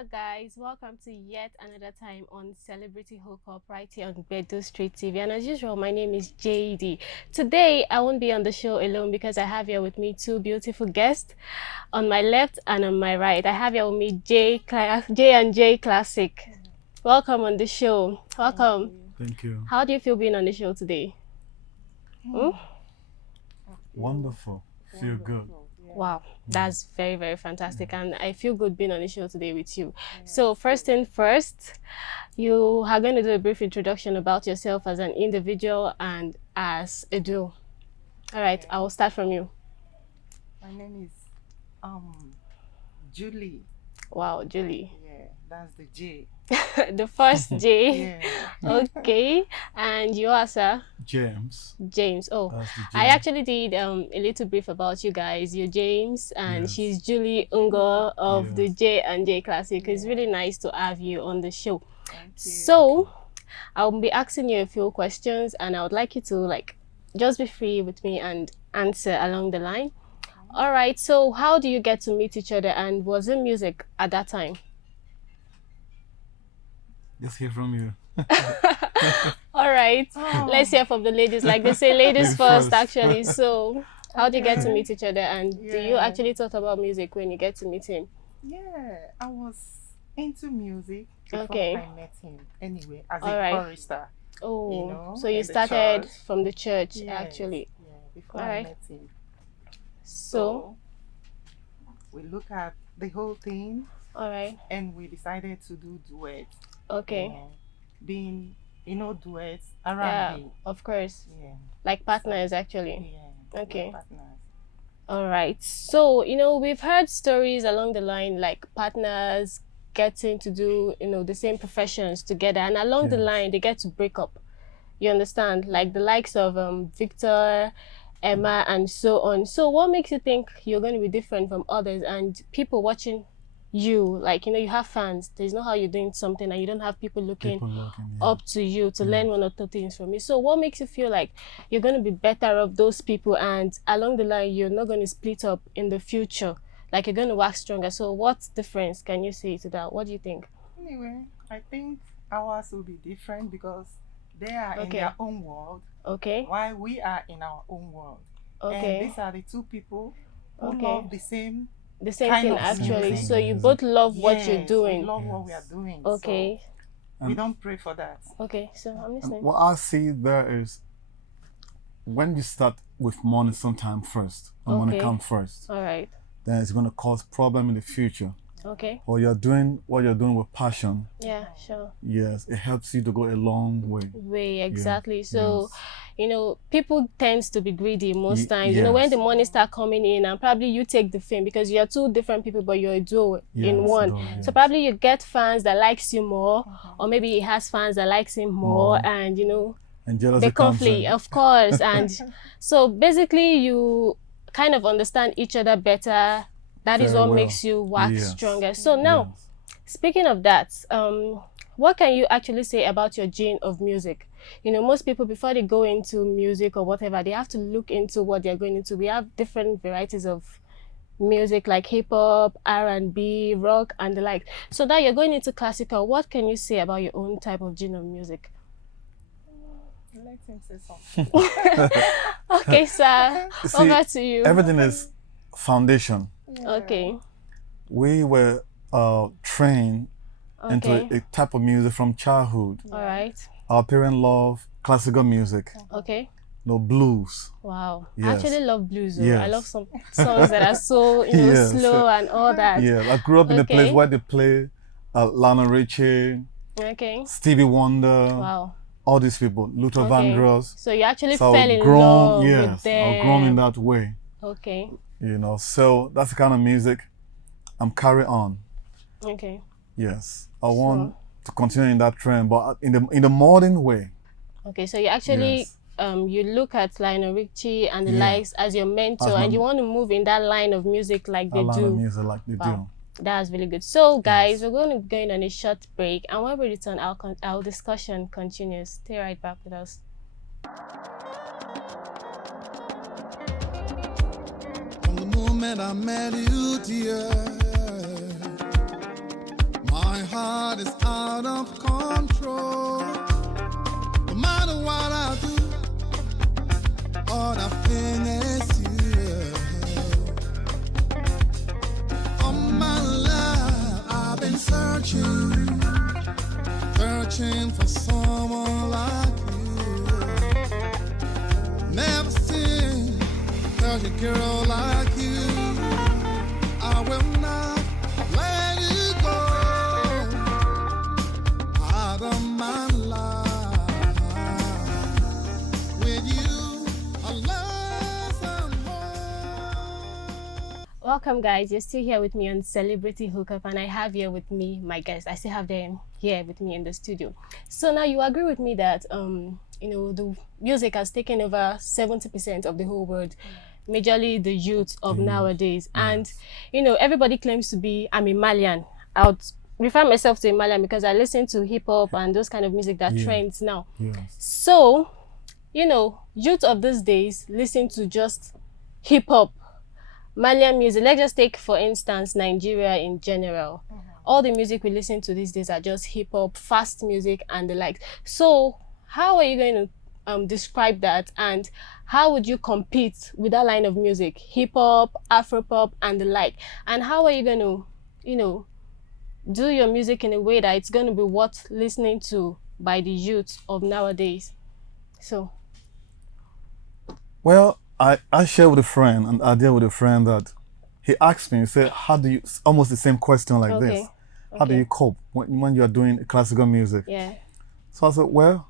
Hello guys, welcome to yet another time on Celebrity Hookup right here on Gbedustreet TV. And as usual, my name is JD. Today, I won't be on the show alone because I have here with me two beautiful guests on my left and on my right. I have here with me J and J Classic. Welcome on the show. Welcome. Thank you. How do you feel being on the show today? Wonderful. Feel good. Wow, that's very, very fantastic. And I feel good being on the show today with you. So first thing first, you are going to do a brief introduction about yourself as an individual and as a duo. All right, I will start from you. My name is Jully. Wow, Jully. Yeah, that's the J. The first J. Yeah. Okay. And you are, sir? James. James. Oh, That's the I James. actually did a little brief about you guys. You're James and Yes. she's Jully Ungo of Yes. the J and J Classic. It's really nice to have you on the show. Thank you. So I'll be asking you a few questions and I would like you to just be free with me and answer along the line. All right, so how do you get to meet each other and was it music at that time? Let's hear from you. All right, let's hear from the ladies. Like they say, ladies Ladies first first. actually. So how do you get to meet each other and do you Yeah. actually talk about music when you get to meet him? Yeah, I was into music before Okay. I met him. Anyway, as All a right. chorister. Oh, You know, so you in the started church. from the church Yes, actually. Yeah, before All I right. met him. So, we look at the whole thing all right, and we decided to do duets. okay. You know, being, duets Yeah, around me. of course. Yeah. Like partners actually. Yeah. Okay. we're partners. All right. So, we've heard stories along the line like partners getting to do, the same professions together and along the Yes. line they get to break up. You understand? Like the likes of Victor, Emma and so on. So what makes you think you're going to be different from others and people watching you? Like, you have fans. There's no how you're doing something and you don't have people looking People looking. up to you to learn one or two things from you. So what makes you feel like you're going to be better of those people and along the line you're not going to split up in the future, like you're going to work stronger? So what difference can you say to that? What do you think? Anyway, I think ours will be different because they are in Okay. their own world Okay. while we are in our own world. Okay. And these are the two people who Okay. love the same. The same kind thing of actually. music. So you Yes. both love what you're Yes, doing. We love what we Yes. are doing. Okay. So we don't pray for that. Okay. So I'm And listening. what I see there is when you start with money sometime first, and money Okay. come first, All right. then it's going to cause problem in the future. Okay. Or you're doing what you're doing with passion. Yeah, sure. Yes, it helps you to go a long way. Way exactly. So Yes. people tends to be greedy most Ye- times. When yes. the money start coming in and probably you take the fame because you're two different people but you're a duo in Yes, one. yes. So probably you get fans that likes you more or maybe he has fans that likes him more More. and And jealousy the comes conflict, in. of course. And so basically you kind of understand each other better. That is Very what well. makes you work Yes. stronger. So now, Yes. speaking of that, what can you actually say about your gene of music? Most people before they go into music or whatever, they have to look into what they're going into. We have different varieties of music like hip hop, R&B, rock, and the like. So now you're going into classical. What can you say about your own type of gene of music? Let him say something. Okay, sir, See, over to you. Everything is foundation. Okay. We were trained into Okay. a type of music from childhood. All right. Our parents love classical music, Okay. blues. Wow. I Yes. actually love blues. I Yes. love some songs that are so Yes. slow and all that. Yeah, I grew up in a place Okay. where they play Lionel Richie, Okay. Stevie Wonder, Wow. all these people, Luther Okay. Vandross. So you actually So fell I've in grown, love yes, with them. I've grown in that way. Okay. So that's the kind of music I'm carrying on. Okay. Yes, I want to continue in that trend, but in the modern way. Okay. So you actually Yes. you look at Lionel Richie and the Yeah. likes as your mentor, As my- and you want to move in that line of music like they I learn the do. music like they Wow. That's really good. So guys, we're going to go in on a short break, and when we return, our discussion continues. Stay right back with us. From the moment I met you, dear, my heart is out of control. No matter what I do, all I think is you. All my life I've been searching for someone like you. Never seen such a girl like you. I will not let you go out of my life. With you, unless I'm home. Welcome, guys. You're still here with me on Celebrity Hookup, and I have here with me my guests. I still have them here with me in the studio. So now you agree with me that the music has taken over 70% of the whole world, majorly the youth of nowadays. And everybody claims to be, I'm a Malian. I would refer myself to a Malian because I listen to hip hop and those kind of music that trends now. Yes. So, youth of these days listen to just hip hop, Malian music. Let's just take, for instance, Nigeria in general. All the music we listen to these days are just hip hop, fast music, and the like. So, how are you going to describe that, and how would you compete with that line of music, hip hop, Afro pop, and the like? And how are you going to, do your music in a way that it's going to be worth listening to by the youth of nowadays? So, Well, I share with a friend, and I deal with a friend that he asked me, he said, how do you, almost the same question like this. How do you cope when you are doing classical music? Yeah, So I said, well,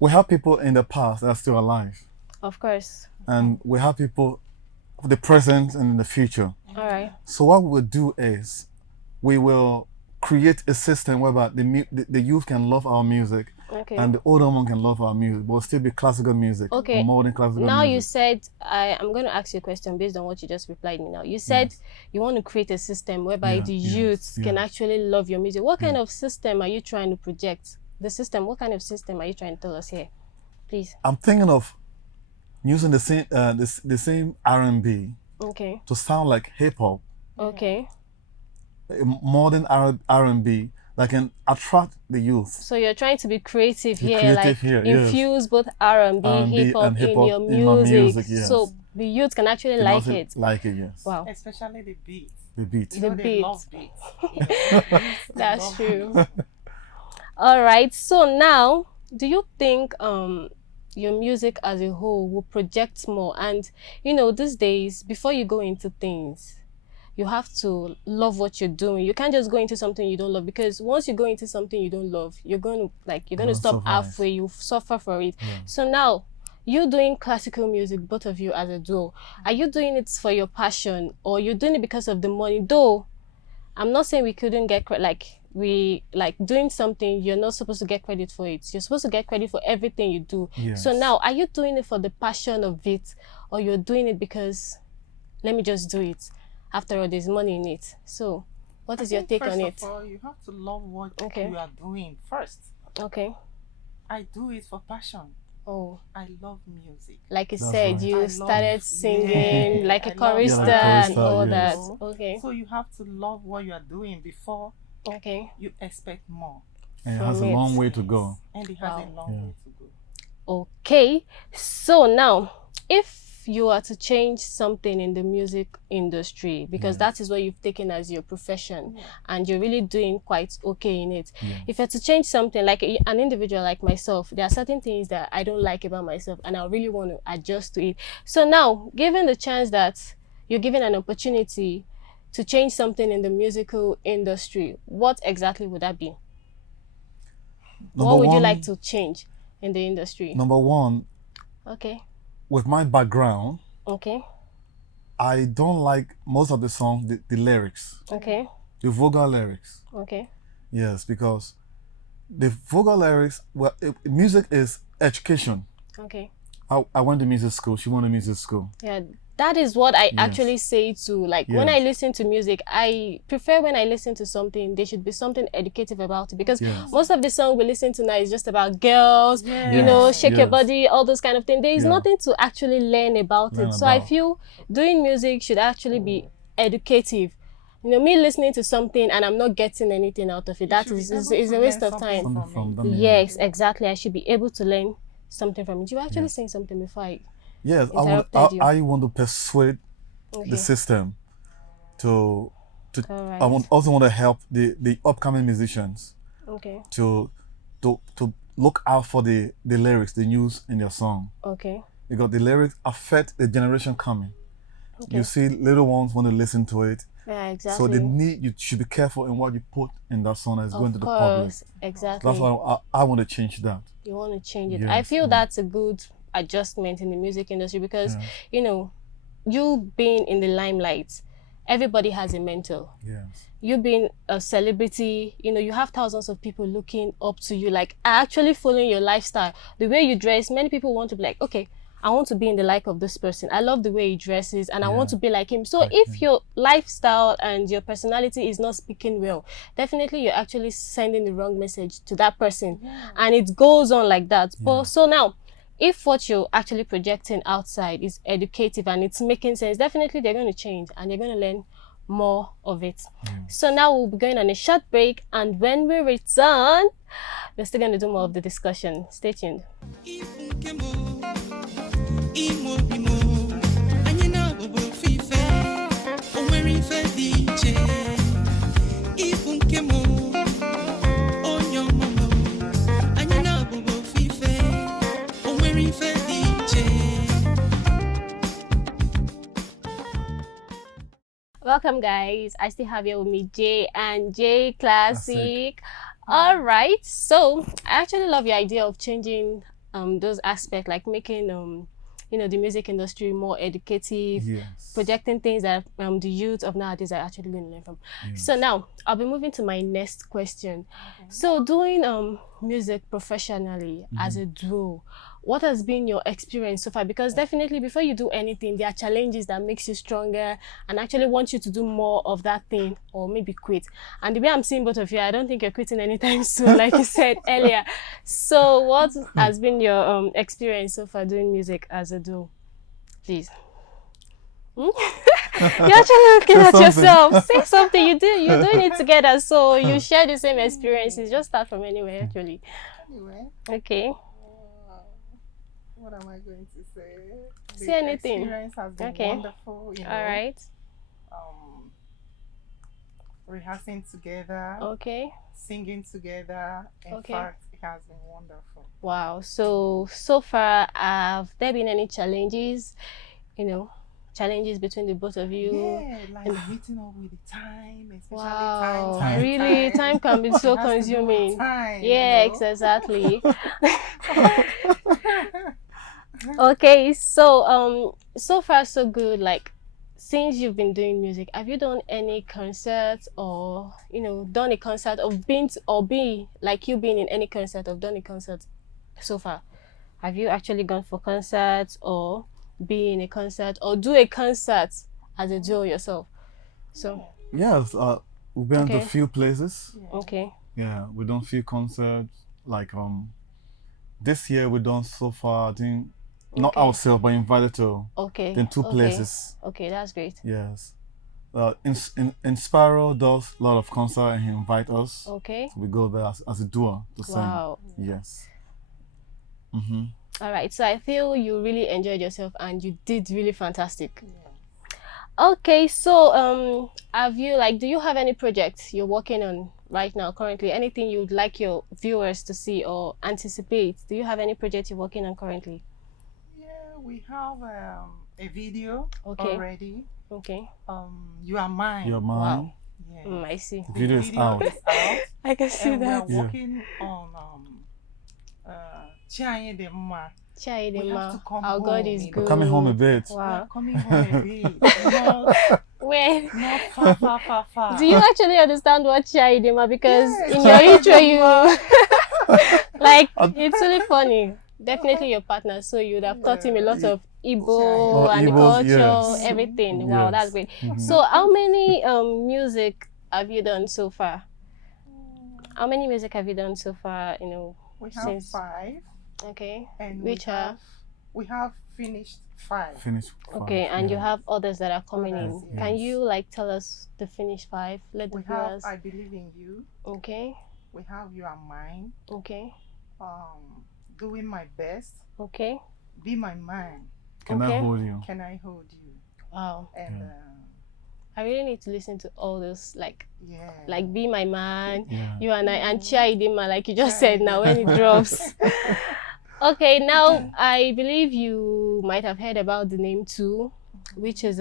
we have people in the past that are still alive, of course. and we have people of the present and in the future. All right. So what we'll do is we will create a system whereby the youth can love our music, Okay. and the older one can love our music, but it'll still be classical music, Okay. modern classical Now you music. said, I'm going to ask you a question based on what you just replied me now. You said you want to create a system whereby Yeah, the yes, youths can yes. actually love your music. What kind of system are you trying to project? The system, what kind of system are you trying to tell us here? Please. I'm thinking of using the same R&B Okay. to sound like hip hop, Okay. modern R&B that can attract the youth. So you're trying to be creative Be here, creative like here, yes. infuse both R&B, R&B hip hop and hip in hop your in my music. music, yes. So the youth can actually Can like also it. Like it, yes. Wow. Especially the beat. The beat. The They beat. love beats. That's love true. All right. So now, do you think your music as a whole will project more? And these days, before you go into things, you have to love what you're doing. You can't just go into something you don't love, because once you go into something you don't love, you're going to stop survive. halfway. You suffer for it. So now, you doing classical music, both of you as a duo, are you doing it for your passion, or you're doing it because of the money? Though I'm not saying we couldn't get doing something, you're not supposed to get credit for it. You're supposed to get credit for everything you do. Yes. So now, are you doing it for the passion of it, or you're doing it because, let me just do it? After all, there's money in it. So, what is your take on it? First of all, you have to love what Okay. you are doing first. Okay. I do it for passion. Oh, I love music. like you That's said, right. you I love- started singing Yeah, like a I love- chorister Yeah, like and chorister, all yes. that. Okay. So you have to love what you are doing before Okay. you expect more. And it From has a it. long way to go. And it has Wow. a long Yeah. way to go. Okay. So now, if you are to change something in the music industry, because that is what you've taken as your profession, and you're really doing quite okay in it. Yeah. If you're to change something, like an individual like myself, there are certain things that I don't like about myself, and I really want to adjust to it. So now, given the chance that you're given an opportunity to change something in the musical industry, what exactly would that be? What would you like to change in the industry? Number one, Okay. with my background, Okay. I don't like most of the songs, the lyrics, Okay. the vocal lyrics. Okay. Yes, because the vocal lyrics, well, music is education. Okay. I went to music school. She went to music school. Yeah, that is what I Yes. actually say to, like, when I Yes. listen to music, I prefer when I listen to something, there should be something educative about it, because Yes. most of the song we listen to now is just about girls, Yes. shake your Yes. body, all those kind of things. There is Yeah. nothing to actually learn about Learn it. So I about. feel doing music should actually be educative. You know, me listening to something and I'm not getting anything out of it, that is a waste of time. Yes, exactly. I should be able to learn something from it. You were actually saying something before I interrupted you. I want to persuade the system to I also want to help the upcoming musicians to look out for the lyrics they use in their song. Because the lyrics affect the generation coming. You see little ones want to listen to it. Yeah, exactly. So you should be careful in what you put in that song that's going to the public. Exactly. That's why I want to change that. You want to change it. Yes, I feel that's a good adjustment in the music industry because, you know, you being in the limelight, everybody has a mentor. Yes. You being a celebrity, you know, you have thousands of people looking up to you, like actually following your lifestyle. The way you dress, many people want to be like, okay, I want to be in the like of this person. I love the way he dresses and I want to be like him. So if your lifestyle and your personality is not speaking well, definitely you're actually sending the wrong message to that person. And it goes on like that. But so now, if what you're actually projecting outside is educative and it's making sense, definitely they're going to change and they're going to learn more of it. So now we'll be going on a short break, and when we return, we're still going to do more of the discussion. Stay tuned. Welcome, guys. I still have here with me Jay and Jay Classic. All right. So I actually love your idea of changing those aspects, like making you know, the music industry more educative, projecting things that the youth of nowadays are actually going to learn from. So now I'll be moving to my next question. So doing music professionally as a duo, what has been your experience so far? Because definitely before you do anything, there are challenges that makes you stronger and actually want you to do more of that thing or maybe quit. And the way I'm seeing both of you, I don't think you're quitting anytime soon, like you said earlier. So what has been your experience so far doing music as a duo? Please. You're actually looking at yourself. Say something. You're doing it together, so you share the same experiences. Just start from anywhere, actually. Anyway. Okay. What am I going to say? Say anything. The experience has been wonderful. You know, all right. Rehearsing together. Okay. Singing together. In fact, it has been wonderful. Wow. So far, have there been any challenges? You know, challenges between the both of you? Yeah, like meeting up with the time, especially time. Really, time can be so consuming. Time, yeah, you know? Exactly. Okay, so so far so good. Like, since you've been doing music, have you done any concerts or, you know, done a concert of being like you being in any concert or done a concert so far? Have you actually gone for concerts or be in a concert or do a concert as a duo yourself? So yes, we've been to a few places. Yeah, we've done a few concerts. Like this year we've done so far, I think, not ourselves, but invited to in two places. Okay, that's great. Yes. Inspiro does a lot of concerts and he invites us. So we go there as a duo to sing. Wow. Yes. All right, so I feel you really enjoyed yourself and you did really fantastic. Okay, so have you, like, do you have any projects you're working on right now currently? Anything you'd like your viewers to see or anticipate? Do you have any projects you're working on currently? Yeah, we have a video already. You Are Mine. You Are Mine. Wow. Yeah. I see. The video is out. I can see and that. We are working on Chai de Ma. Our God is good. We're coming home a bit. Wow. Coming home a bit. Where? Not far. Do you actually understand what Chai de Ma? Because in your intro you like it's really funny. Definitely your partner, so you would have taught him a lot of Igbo and the culture, everything. Wow, that's great. So how many music have you done so far? How many music have you done so far, you know? We have 5. Okay. And which are We have finished 5. Finished 5. Okay, and you have others that are coming Others, in. Can yes. you like tell us the finished 5? Let the We have viewers. I Believe in You. Okay. We have You Are Mine. Okay. Doing My Best. Okay. Be My Man. Can I hold you? Can I Hold You? Wow. And I really need to listen to all those, like Be My Man, Yeah. You and I, and Chaidima, like you just said now when it drops. Okay, now I believe you might have heard about the name Two, which is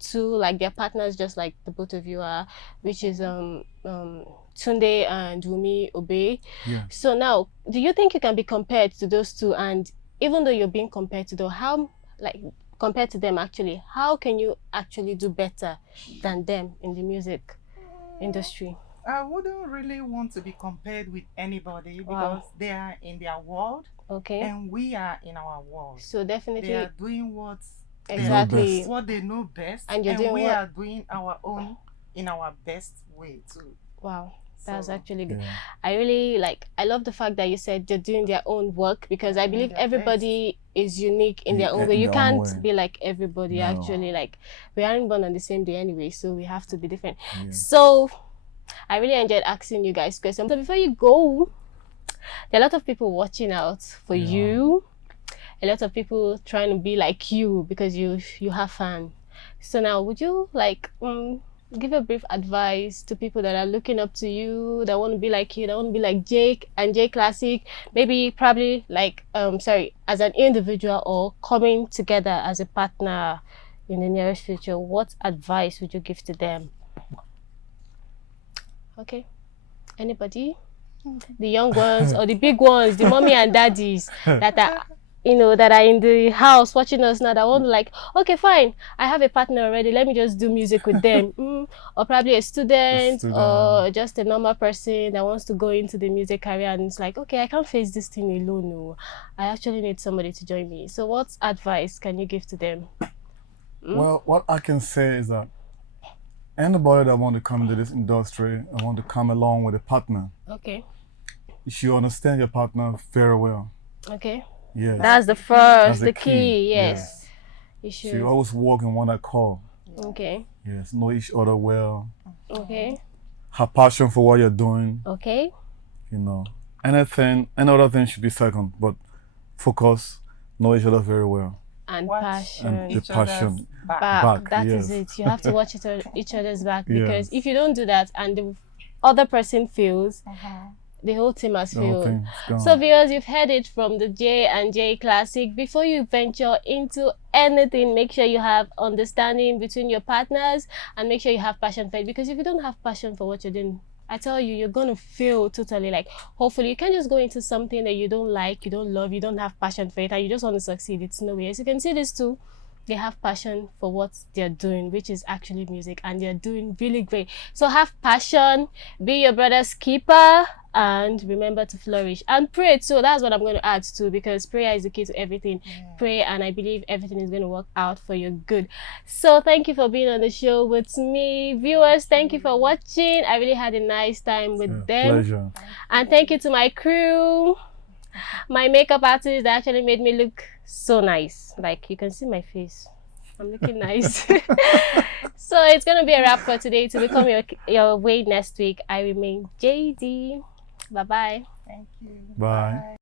two, like their partners, just like the both of you are, which is Tunde and Wumi Obey. Yeah. So now, do you think you can be compared to those two? And even though you're being compared to them, how, like, compared to them actually, how can you actually do better than them in the music industry? I wouldn't really want to be compared with anybody because they are in their world, and we are in our world. So definitely they are doing what they know best, and we are doing our own in our best way too. Wow. That's actually good. Yeah. I love the fact that you said they're doing their own work, because I believe everybody is unique in their own way. You can't be like everybody. Actually, like, we aren't born on the same day anyway, so we have to be different. Yeah. So I really enjoyed asking you guys questions. So before you go, there are a lot of people watching out for you. A lot of people trying to be like you because you have fun. So now, would you like give a brief advice to people that are looking up to you, that want to be like you, that want to be like Jake and J Classic, maybe probably like as an individual or coming together as a partner in the nearest future? What advice would you give to them? Okay, anybody? The young ones or the big ones, the mommy and daddies that are that are in the house watching us now, that want to like, okay, fine, I have a partner already, let me just do music with them. Or probably a student or just a normal person that wants to go into the music career, and it's like, okay, I can't face this thing alone. No, I actually need somebody to join me. So what advice can you give to them? Well, what I can say is that anybody that want to come into this industry and want to come along with a partner, you should understand your partner very well. Okay. Yes. That's the first, the key. Yes. You should always walk in one accord. Okay. Yes. Know each other well. Okay. Have passion for what you're doing. Okay. Any other thing should be second, but focus, know each other very well. And passion. And the passion back. That is it. You have to watch each other's back, because if you don't do that and the other person fails, the whole team has failed. So viewers, you've heard it from the J and J Classic. Before you venture into anything, make sure you have understanding between your partners and make sure you have passion for it, because if you don't have passion for what you're doing, I tell you, you're gonna fail totally. Like, hopefully you can't just go into something that you don't like, you don't love, you don't have passion for it, and you just want to succeed. It's no way. As you can see, these two, they have passion for what they're doing, which is actually music, and they're doing really great. So have passion, be your brother's keeper, and remember to flourish and pray. So that's what I'm going to add to, because prayer is the key to everything. Pray, and I believe everything is going to work out for your good. So thank you for being on the show with me. Viewers, thank you for watching. I really had a nice time with them. Pleasure. And thank you to my crew, my makeup artist that actually made me look so nice. Like, you can see my face, I'm looking nice. So it's gonna be a wrap for today. To become your way next week, I remain JD. Bye bye. Thank you. Bye.